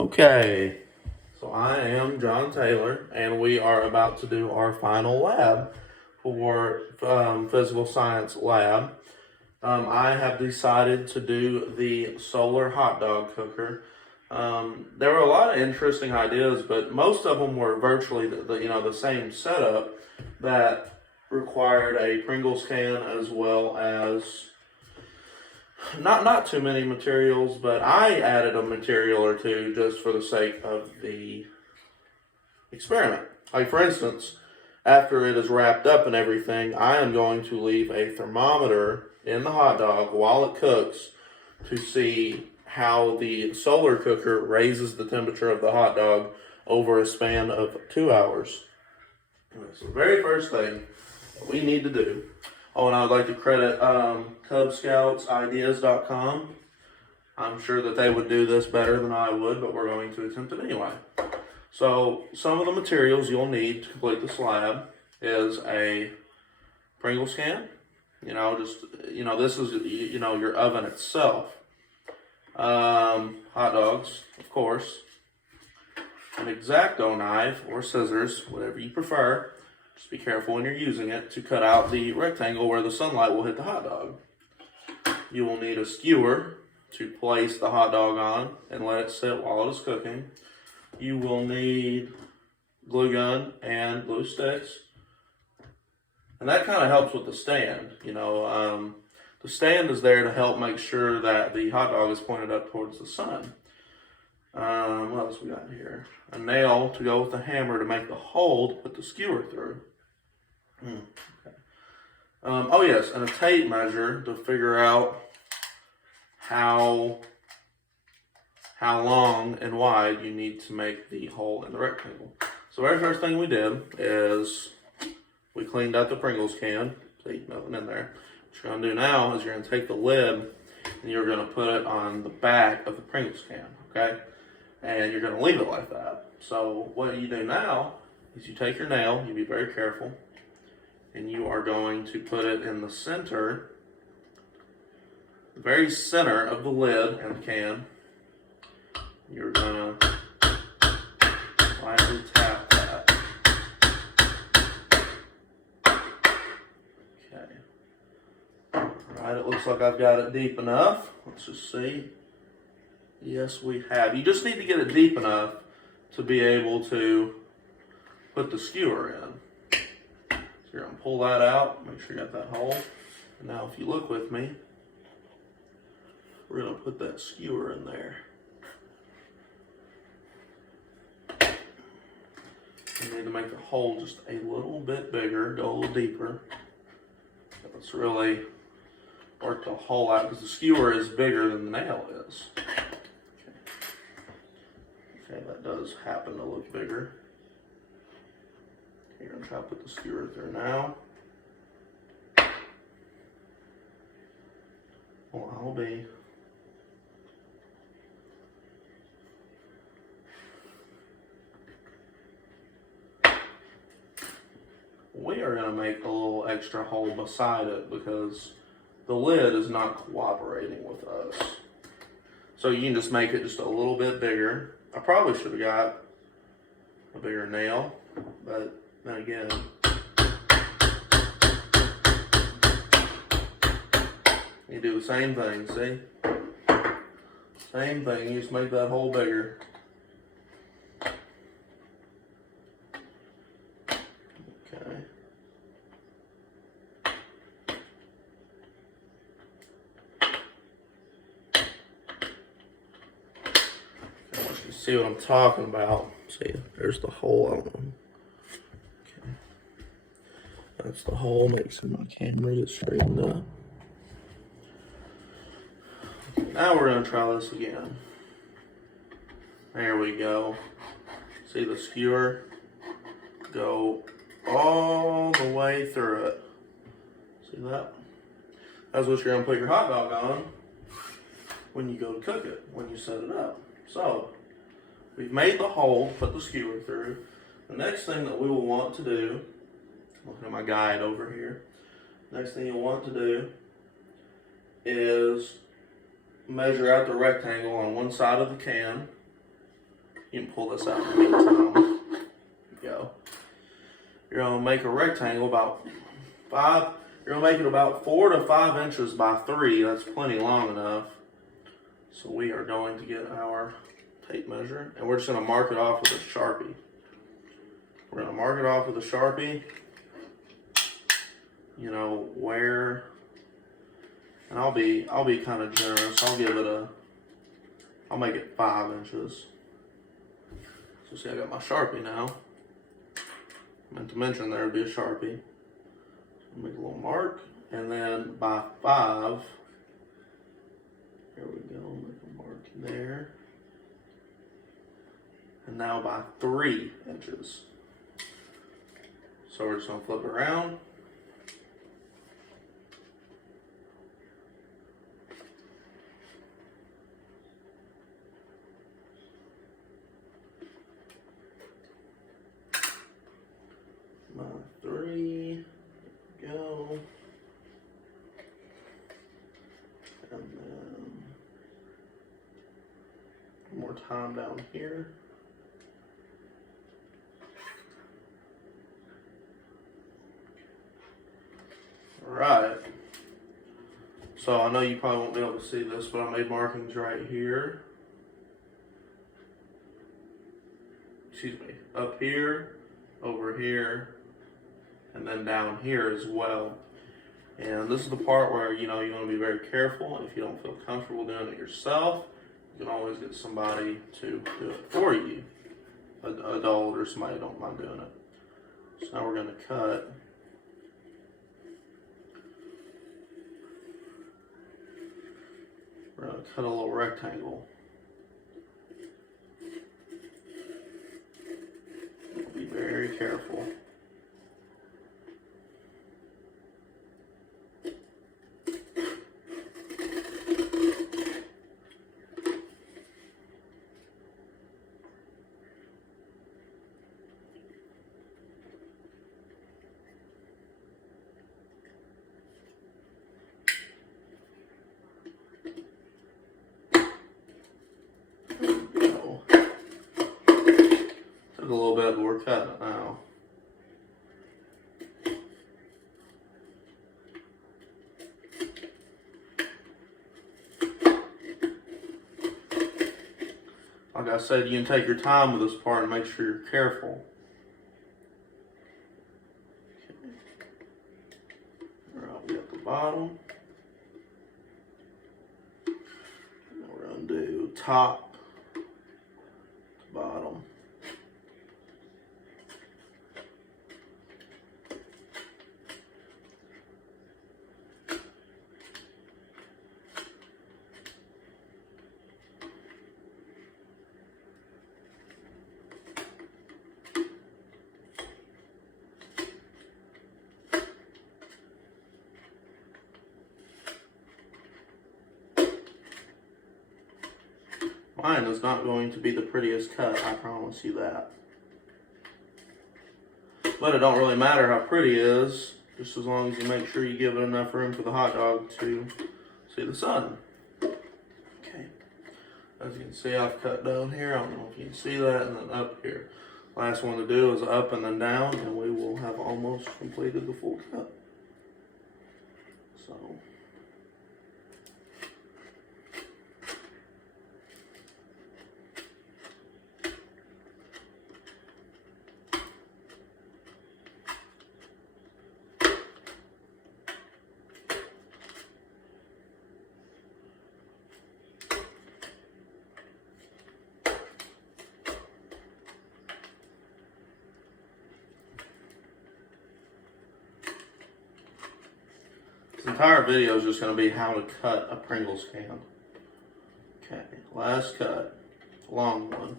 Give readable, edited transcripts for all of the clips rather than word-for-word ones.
Okay, so I am John Taylor, and we are about to do our final lab for physical science lab. I have decided to do the solar hot dog cooker. There were a lot of interesting ideas, but most of them were virtually the same setup that required a Pringles can as well as not too many materials, but I added a material or two just for the sake of the experiment. Like for instance, after it is wrapped up and everything, I am going to leave a thermometer in the hot dog while it cooks to see how the solar cooker raises the temperature of the hot dog over a span of 2 hours. So the very first thing we need to do. Oh, and I would like to credit CubScoutsIdeas.com. I'm sure that they would do this better than I would, but we're going to attempt it anyway. So some of the materials you'll need to complete this lab is a Pringles can. This is your oven itself. Hot dogs, of course. An X-Acto knife or scissors, whatever you prefer. Just be careful when you're using it to cut out the rectangle where the sunlight will hit the hot dog. You will need a skewer to place the hot dog on and let it sit while it is cooking. You will need glue gun and glue sticks. And that kind of helps with the stand. The stand is there to help make sure that the hot dog is pointed up towards the sun. What else we got here? A nail to go with the hammer to make the hole to put the skewer through. Okay. Oh yes, and a tape measure to figure out how long and wide you need to make the hole in the rectangle. So the very first thing we did is we cleaned out the Pringles can. See, nothing in there. What you're gonna do now is you're gonna take the lid and you're gonna put it on the back of the Pringles can, okay? And you're gonna leave it like that. So what you do now is you take your nail, you be very careful, and you are going to put it in the center, the very center of the lid and the can. You're gonna lightly tap that. Okay. Alright, it looks like I've got it deep enough. Let's just see. Yes, we have. You just need to get it deep enough to be able to put the skewer in. So you're going to pull that out, make sure you got that hole. And now if you look with me, we're going to put that skewer in there. You need to make the hole just a little bit bigger, go a little deeper. Let's really work the hole out because the skewer is bigger than the nail is. Okay, that does happen to look bigger. Okay, you're going to try to put the skewer through now. Well, I'll be. We are going to make a little extra hole beside it because the lid is not cooperating with us. So you can just make it just a little bit bigger. I probably should have got a bigger nail, but then again, you do the same thing, see? Same thing, you just make that hole bigger. Okay. See what I'm talking about. See, there's the hole on them. Okay. That's the hole, make sure my camera gets straightened up. Now we're going to try this again. There we go. See the skewer? Go all the way through it. See that? That's what you're going to put your hot dog on when you go to cook it, when you set it up. So, we've made the hole, put the skewer through. The next thing that we will want to do, looking at my guide over here, next thing you'll want to do is measure out the rectangle on one side of the can You can pull this out in the meantime. There you go. You're gonna make a rectangle about you're gonna make it about 4 to 5 inches by 3. That's plenty long enough. So we are going to get our tape measure and we're just gonna mark it off with a Sharpie. We're gonna mark it off with a Sharpie, you know, where, and I'll be kind of generous. I'll make it 5 inches. So see, I got my Sharpie now. I meant to mention there would be a Sharpie. Make a little mark, and then by 5, here we go, make a mark there. And now by 3 inches. So we're just gonna flip it around. By 3, go. And then one more time down here. Right. So I know you probably won't be able to see this, but I made markings right here. Excuse me. Up here, over here, and then down here as well. And this is the part where, you know, you want to be very careful. If you don't feel comfortable doing it yourself, you can always get somebody to do it for you. An adult or somebody who don't mind doing it. So now we're going to cut. We're going to cut a little rectangle. Be very careful. A little bit, but we're cutting it now. Like I said, you can take your time with this part and make sure you're careful. Okay. Alright, we got the bottom. And we're going to do top to bottom. Mine is not going to be the prettiest cut, I promise you that. But it don't really matter how pretty it is, just as long as you make sure you give it enough room for the hot dog to see the sun. Okay, as you can see, I've cut down here. I don't know if you can see that, and then up here. Last one to do is up and then down, and we will have almost completed the full cut. So. This entire video is just going to be how to cut a Pringles can. Okay, last cut, long one.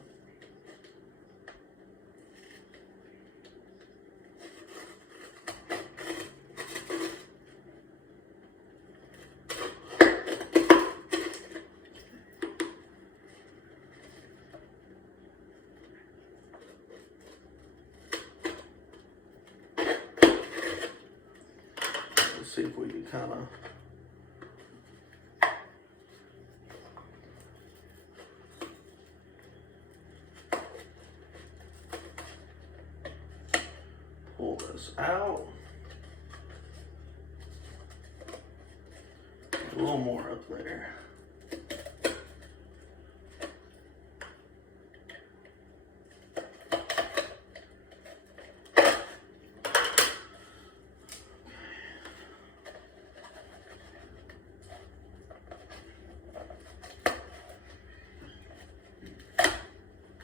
See if we can kind of this out. A little more up there.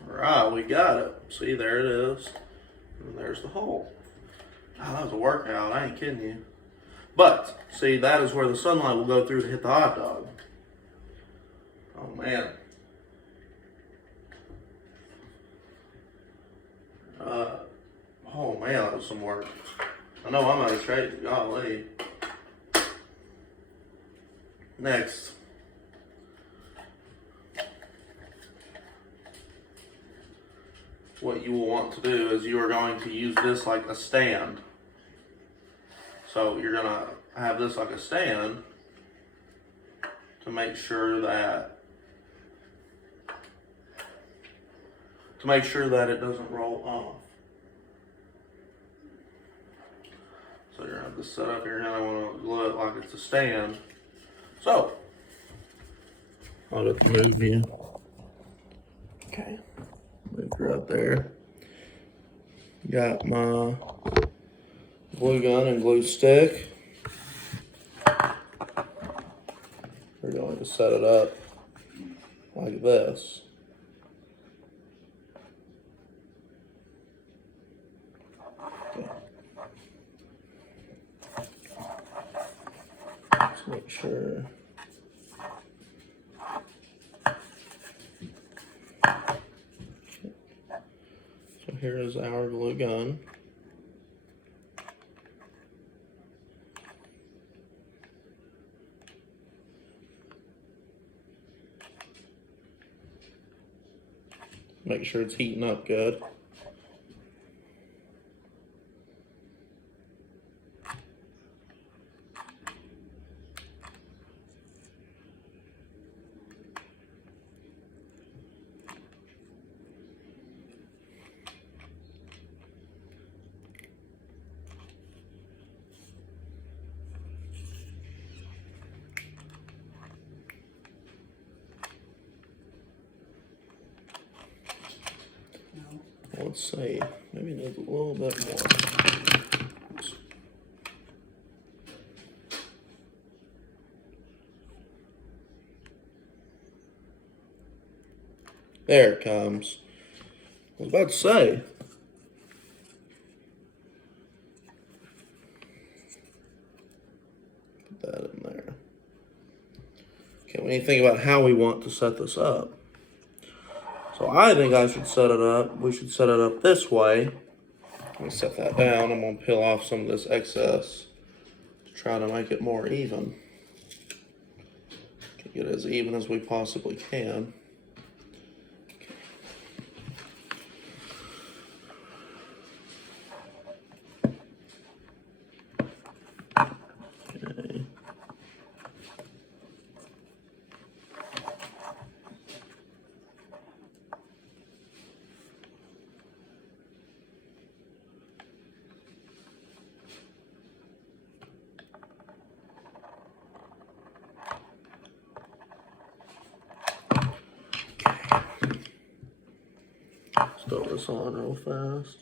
Alright, we got it. See, there it is. And there's the hole. Oh, that was a workout, I ain't kidding you. But, see, that is where the sunlight will go through to hit the hot dog. Oh, man. Oh, man, that was some work. I know I'm out of shape, golly. Next. What you will want to do is you are going to use this like a stand. So you're gonna have this like a stand to make sure that it doesn't roll off. So you're gonna have this set up here, and I want to glue it like it's a stand. So I'll get the move view. Okay, move her up there. Got my glue gun and glue stick. We're going to set it up like this. Okay. Let's make sure. So here is our glue gun. Make sure it's heating up good. Let's see, maybe need a little bit more. There it comes. I was about to say. Put that in there. Okay, we need to think about how we want to set this up. So I think I should set it up, we should set it up this way. Let me set that down. I'm going to peel off some of this excess to try to make it more even. Get it as even as we possibly can. Okay. Let's throw this on real fast.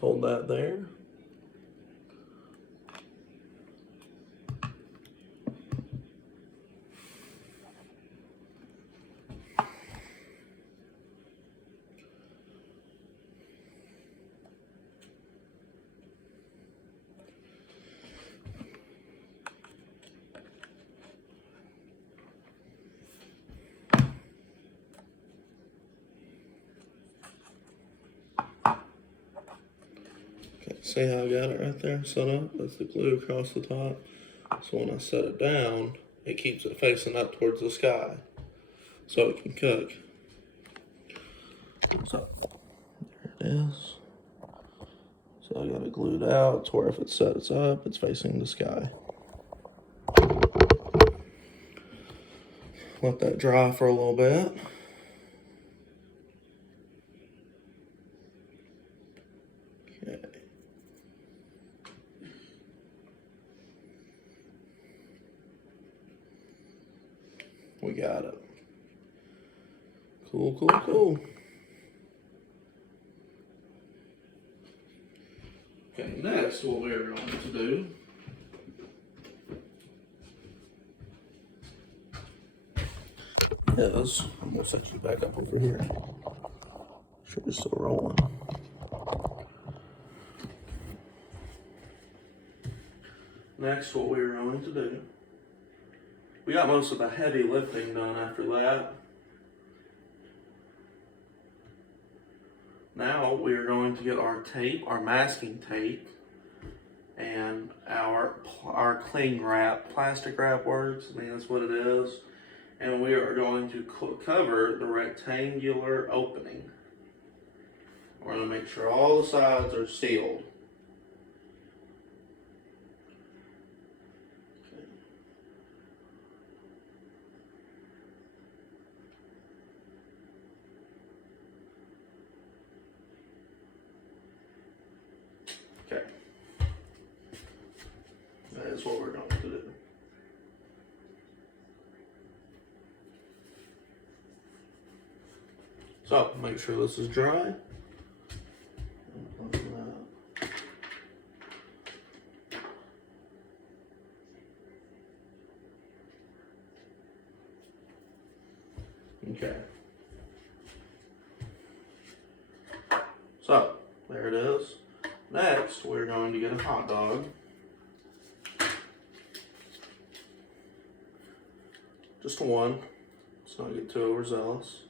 Hold that there. See how I got it right there set up? That's the glue across the top. So when I set it down, it keeps it facing up towards the sky so it can cook. So there it is. So I got it glued out to where if it sets up, it's facing the sky. Let that dry for a little bit. Okay. We got it. Cool, cool, cool. Okay, next what we're going to do is, I'm going to set you back up over here. Sure it's still rolling. Next what we're going to do, we got most of the heavy lifting done after that. Now we are going to get our tape, our masking tape, and our cling wrap. Plastic wrap works, I mean that's what it is. And we are going to cover the rectangular opening. We're going to make sure all the sides are sealed. Okay. That is what we're going to do. So, make sure this is dry. Okay. So, there it is. Next, we're going to get a hot dog. Just one. Let's not get too overzealous.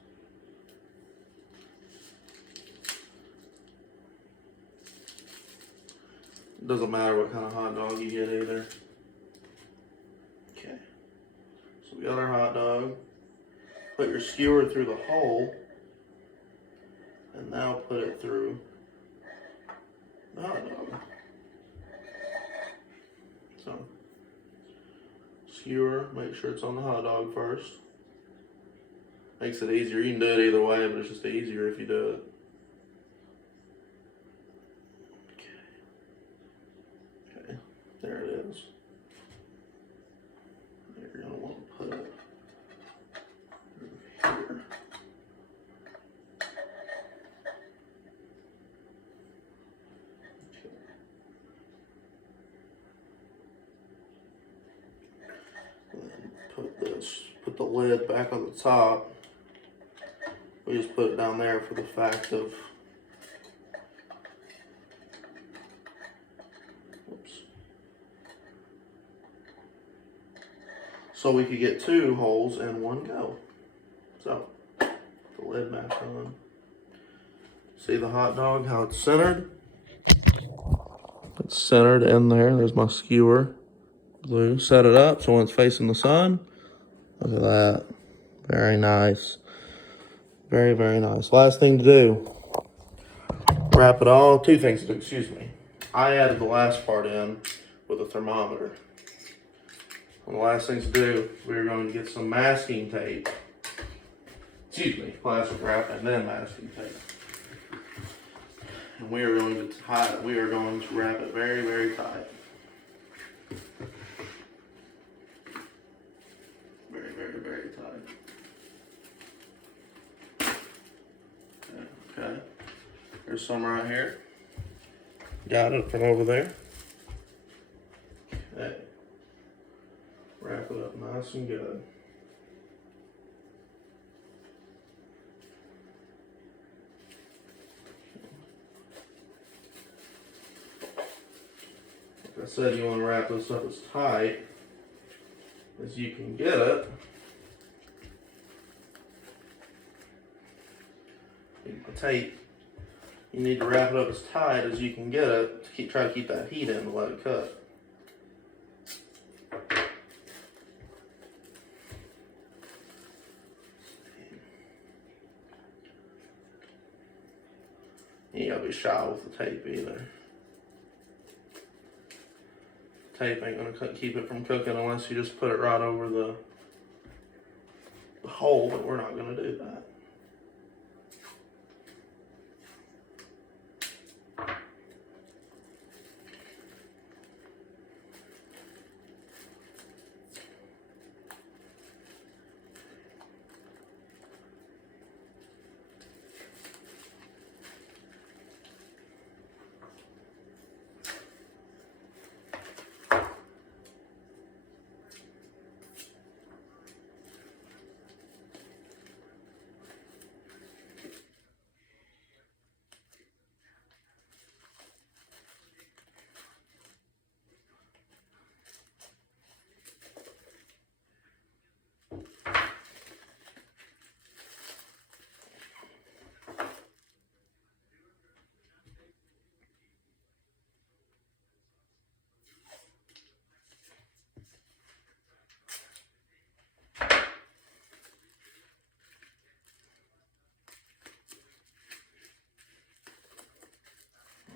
It doesn't matter what kind of hot dog you get either. Okay. So we got our hot dog. Put your skewer through the hole. And now put it through the hot dog. So, skewer, make sure it's on the hot dog first. Makes it easier. You can do it either way, but it's just easier if you do it. Okay, there it is. You're going to want to put it over here. Put the lid back on the top. We just put it down there for the fact of, oops. So we could get 2 holes in one go. So, the lid back on. See the hot dog, how it's centered? It's centered in there. There's my skewer. Glue. Set it up so when it's facing the sun, look at that. Very nice. Very, very nice. Last thing to do, wrap it all. 2 things to do, excuse me. I added the last part in with a thermometer. And the last things to do, we're going to get some masking tape. Excuse me, plastic wrap and then masking tape. And we are going to tie it. We are going to wrap it very, very tight. Very, very, very tight. Okay. There's some right here. Got it from over there. Okay. Wrap it up nice and good. Like I said, you want to wrap this up as tight as you can get it. The tape You need to wrap it up as tight as you can get it to try to keep that heat in to let it cut. You gotta be shy with the tape either. Tape ain't gonna keep it from cooking unless you just put it right over the hole, but we're not gonna do that.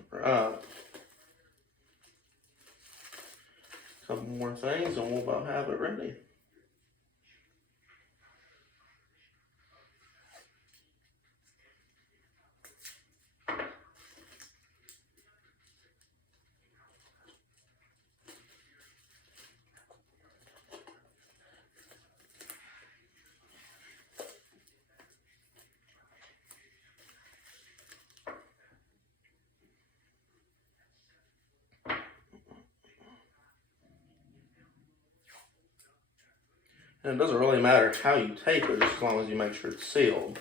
Right. Couple more things and we'll about have it ready. And it doesn't really matter how you tape it, as long as you make sure it's sealed.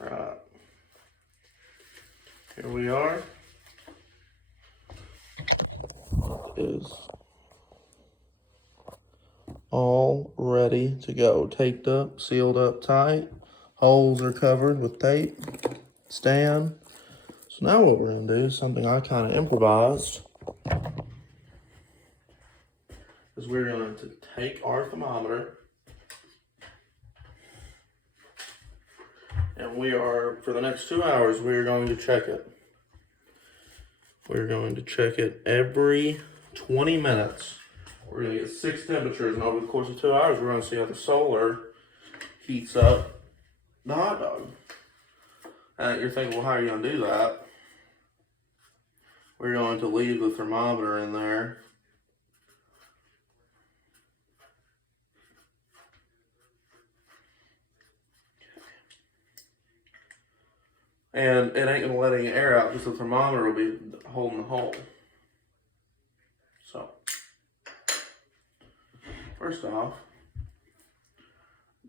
Right. Here we are. It is all ready to go. Taped up, sealed up tight. Holes are covered with tape. Stand. So now what we're going to do is something I kind of improvised. Is we're going to take our thermometer. And we are, for the next 2 hours, we're going to check it. We're going to check it every 20 minutes. We're going to get 6 temperatures, and over the course of 2 hours, we're going to see how the solar heats up the hot dog. And you're thinking, well, how are you going to do that? We're going to leave the thermometer in there. And it ain't gonna let any air out because the thermometer will be holding the hole. So, first off,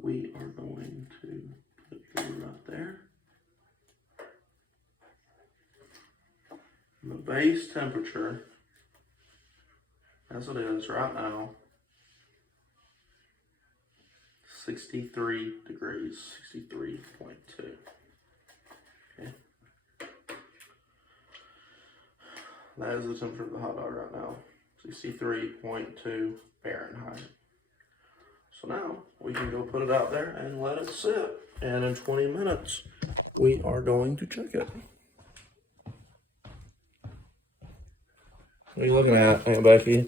we are going to put the right there. And the base temperature, as it is right now, 63 degrees, 63.2. Okay. That is the temperature of the hot dog right now, 63.2 Fahrenheit. So now we can go put it out there and let it sit. And in 20 minutes, we are going to check it. What are you looking at, Aunt Becky?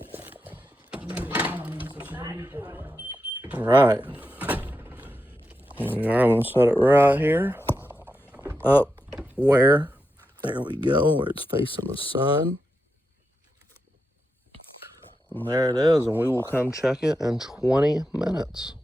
All right. Here we are. I'm going to set it right here. Up where, there we go, where it's facing the sun. And there it is, and we will come check it in 20 minutes.